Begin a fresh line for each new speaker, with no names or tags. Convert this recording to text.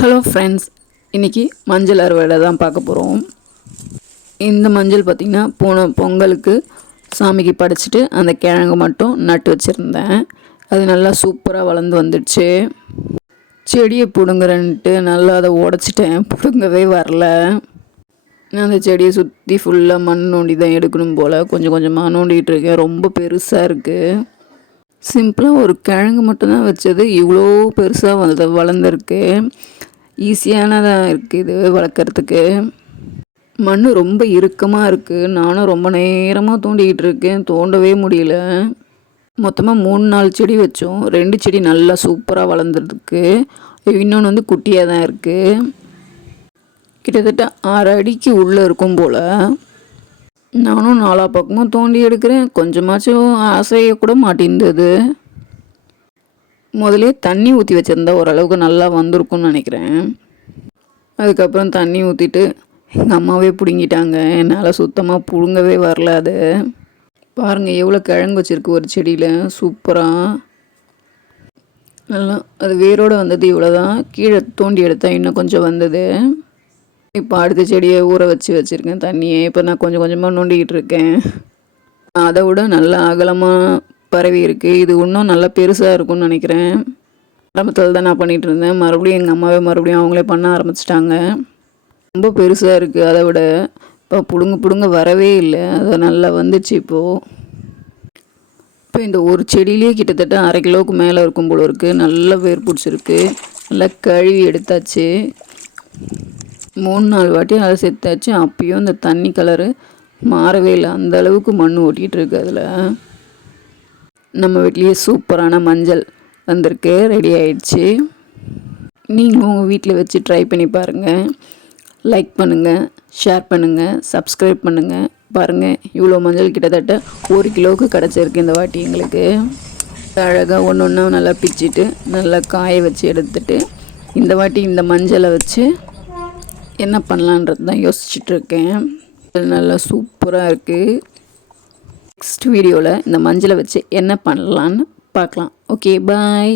Hello friends இன்றைக்கி மஞ்சள் அறுவடை தான் பார்க்க போகிறோம் இந்த மஞ்சள் பார்த்திங்கன்னா போன பொங்கலுக்கு சாமிக்கு படைச்சிட்டு அந்த கிழங்கு மட்டும் நட்டு வச்சுருந்தேன். அது நல்லா சூப்பராக வளர்ந்து வந்துடுச்சு. செடியை பிடுங்குறேன்ட்டு நல்லா அதை உடச்சிட்டேன். பிடுங்கவே வரல. நான் அந்த செடியை சுற்றி ஃபுல்லாக மண் நோண்டி தான் எடுக்கணும் போல். கொஞ்சம் கொஞ்சமாக நோண்டிகிட்டு இருக்கேன். ரொம்ப பெருசாக இருக்குது சிம்பிளாக ஒரு கிழங்கு மட்டும்தான் வச்சது. இவ்வளோ பெருசாக வந்து வளர்ந்துருக்கு. ஈஸியானதாக இருக்குது இது வளர்க்குறதுக்கு. மண் ரொம்ப இறுக்கமாக இருக்குது நானும் ரொம்ப நேரமாக தோண்டிக்கிட்டு இருக்கேன். தோண்டவே முடியல. மொத்தமாக மூணு நாலு செடி வச்சோம். ரெண்டு செடி நல்லா சூப்பராக வளர்ந்துருக்கு. இன்னொன்று வந்து குட்டியாக தான் இருக்குது கிட்டத்தட்ட ஆறு அடிக்கு உள்ளே இருக்கும் போல். நானும் நாலா பக்கமும் தோண்டி எடுக்கிறேன். கொஞ்சமாச்சும் ஆசையை கூட மாட்டேங்குது முதலே தண்ணி ஊற்றி வச்சுருந்தா ஓரளவுக்கு நல்லா வந்திருக்கும்னு நினைக்கிறேன். அதுக்கப்புறம் தண்ணி ஊற்றிட்டு எங்கள் அம்மாவே பிடுங்கிட்டாங்க. என்னால் சுத்தமாக பிடுங்கவே வரல அது. பாருங்கள் எவ்வளோ கிழங்கு வச்சுருக்கு ஒரு செடியில். சூப்பராக நல்லா அது வேரோடு வந்தது இவ்வளோ தான் கீழே தோண்டி எடுத்தால் இன்னும் கொஞ்சம் வந்தது. இப்போ அடுத்த செடியை ஊற வச்சு வச்சுருக்கேன் தண்ணியை. இப்போ நான் கொஞ்சம் கொஞ்சமாக நோண்டிக்கிட்டு இருக்கேன். அதை விட நல்லா அகலமாக பரவி இருக்குது இது இன்னும் நல்லா பெருசாக இருக்கும்னு நினைக்கிறேன். ஆரம்பத்தில் தான் நான் பண்ணிகிட்டு இருந்தேன். மறுபடியும் எங்கள் அம்மாவே மறுபடியும் அவங்களே பண்ண ஆரம்பிச்சிட்டாங்க. ரொம்ப பெருசாக இருக்குது அதை விட இப்போ பிடுங்க பிடுங்க வரவே இல்லை. அது நல்லா வந்துச்சு இப்போது இப்போ இந்த ஒரு செடியிலே கிட்டத்தட்ட அரை கிலோவுக்கு மேலே இருக்கும் போல இருக்குது நல்லா வேர் பிடிச்சிருக்கு. நல்லா கழுவி எடுத்தாச்சு. மூணு நாலு வாட்டி அதை செத்தாச்சு. அப்பயும் இந்த தண்ணி கலரு மாறவே இல்லை. அந்த அளவுக்கு மண் ஓட்டிகிட்டு இருக்கு அதில். நம்ம வீட்லேயே சூப்பரான மஞ்சள் வந்திருக்கு. ரெடி ஆயிடுச்சு. நீங்களும் உங்கள் வீட்டில் வச்சு ட்ரை பண்ணி பாருங்கள் லைக் பண்ணுங்கள் ஷேர் பண்ணுங்கள் சப்ஸ்கிரைப் பண்ணுங்கள் பாருங்கள் இவ்வளோ மஞ்சள் கிட்டத்தட்ட ஒரு கிலோவுக்கு கிடச்சிருக்கு இந்த வாட்டி எங்களுக்கு. அழகாக ஒன்று ஒன்றா நல்லா பிச்சுட்டு நல்லா காய வச்சு எடுத்துட்டு இந்த வாட்டி இந்த மஞ்சளை வச்சு என்ன பண்ணலான்றது தான் யோசிச்சுட்ருக்கேன் நல்லா சூப்பராக இருக்குது நெக்ஸ்ட் வீடியோவில் இந்த மஞ்சளை வச்சு என்ன பண்ணலான்னு பார்க்கலாம். Okay bye